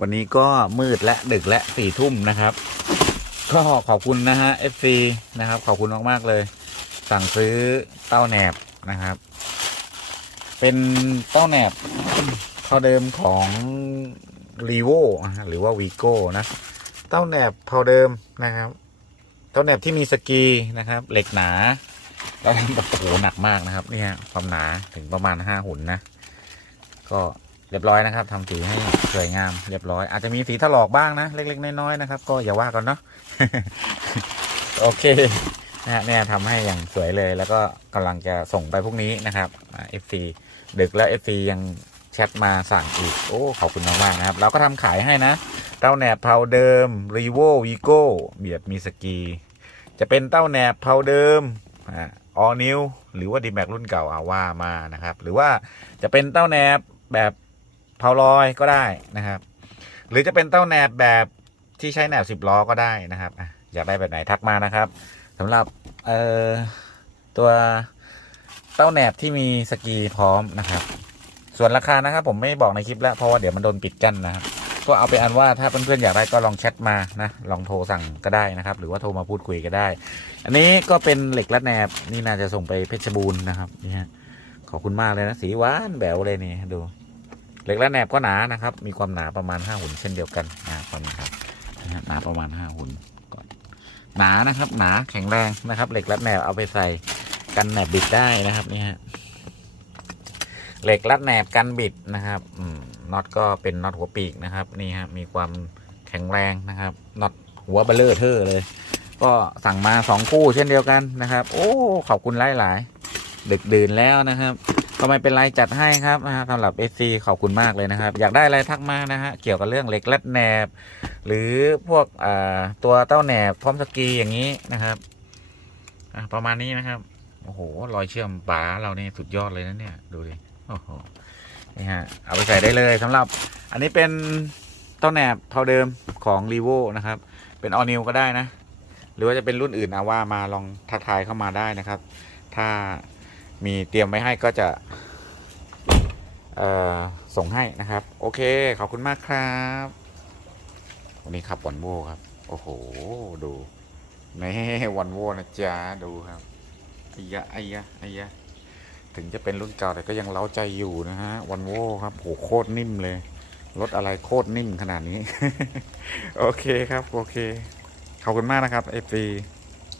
วันนี้ก็มืดและดึกและสี่ทุ่มนะครับ ก็ขอบคุณนะฮะ FC นะครับ ขอบคุณมากๆเลย สั่งซื้อเต้าแหนบนะครับ เป็นเต้าแหนบเท่าเดิมของรีโวหรือว่าวีโก้นะ เต้าแหนบเท่าเดิมนะครับ เต้าแหนบที่มีสกีนะครับ เหล็กหนาแล้วทำแบบโอ้โหหนักมากนะครับ เนี่ยความหนาถึงประมาณห้าหุ่นนะ ก็ เรียบร้อยนะครับทำสีให้สวยงามเรียบร้อย อาจจะมีสีถลอกบ้างนะเล็ก ๆ น้อยๆนะครับ ก็อย่าว่ากันเนาะโอเคนะฮะเนี่ยทำให้อย่างสวยเลยแล้วก็กำลังจะส่งไปพรุ่งนี้นะครับเอฟซีดึกแล้วเอฟซียังแชทมาสั่งอีก โอ้ ขอบคุณมากๆนะครับ เราก็ทำขายให้นะ เต้าแหนบเผาเดิมรีโววีโก้เบียดมีสกี จะเป็นเต้าแหนบเผาเดิมอ่าออนิวหรือว่าดีแม็กรุ่นเก่าอาว่ามานะครับ หรือว่าจะเป็นเต้าแหนบแบบ เผาลอยก็ได้นะครับ หรือจะเป็นเต้าแหนบแบบที่ใช้แหนบสิบล้อก็ได้นะครับอยากได้แบบไหนทักมานะครับสำหรับเอ่อตัวเต้าแหนบที่มีสกีพร้อมนะครับ ส่วนราคานะครับ ผมไม่บอกในคลิปแล้วเพราะว่าเดี๋ยวมันโดนปิดกั้นนะครับก็เอาเป็นอันว่าถ้าเพื่อนๆอยากได้ก็ลองแชทมานะลองโทรสั่งก็ได้นะครับ หรือว่าโทรมาพูดคุยก็ได้ อันนี้ก็เป็นเหล็กรัดแหนบนี่น่าจะส่งไปเพชรบูรณ์นะครับนี่ฮะขอบคุณมากเลยนะสีหวานแบวเลยนี่ดู เหล็กรัดแหนบก็หนานะครับ มีความหนาประมาณห้าหุ่นเช่นเดียวกันนะตอนนี้ครับนะฮะหนาประมาณห้าหุ่นก่อนหนานะครับ หนาแข็งแรงนะครับ เหล็กรัดแหนบเอาไปใส่กันแหนบบิดได้นะครับนี่ฮะเหล็กรัดแหนบกันบิดนะครับอืมน็อตก็เป็นน็อตหัวปีกนะครับนี่ฮะมีความแข็งแรงนะครับน็อตหัวเบลเลอร์เทอร์เลย ก็สั่งมาสองคู่เช่นเดียวกันนะครับ โอ้ขอบคุณหลายๆดึกดื่นแล้วนะครับ ก็ไม่เป็นไรจัดให้ครับนะฮะสำหรับ SC ขอบคุณมากเลยนะครับ อยากได้อะไรทักมานะฮะเกี่ยวกับเรื่องเหล็กลัดแหนบ หรือพวกอ่าตัวเต้าแหนบพร้อมสกีอย่างนี้นะครับอะประมาณนี้นะครับโอ้โหรอยเชื่อมป๋าเราเนี่ยสุดยอดเลยนะเนี่ยดูดิโอ้โหนี่ฮะเอาไปใส่ได้เลยสำหรับ อันนี้เป็นเต้าแหนบเท่าเดิมของ r ีโวนะครับ เป็นออนิวก็ได้นะ หรือว่าจะเป็นรุ่นอื่นเอาว่ามาลองทักทายเข้ามาได้นะครับ ถ้า มีเตรียมไว้ให้ก็จะส่งให้นะครับ โอเค ขอบคุณมากครับ วันนี้ขับวันโวครับ โอ้โห ดูนี่วันโวนะจ๊ะดูครับไอ้ยะไอ้ยะไอ้ยะถึงจะเป็นรุ่นเก่าแต่ก็ยังเล้าใจอยู่นะฮะวันโวครับโหโคตรนิ่มเลยรถอะไรโคตรนิ่มขนาดนี้ โอเคครับ โอเค ขอบคุณมากนะครับเอฟซี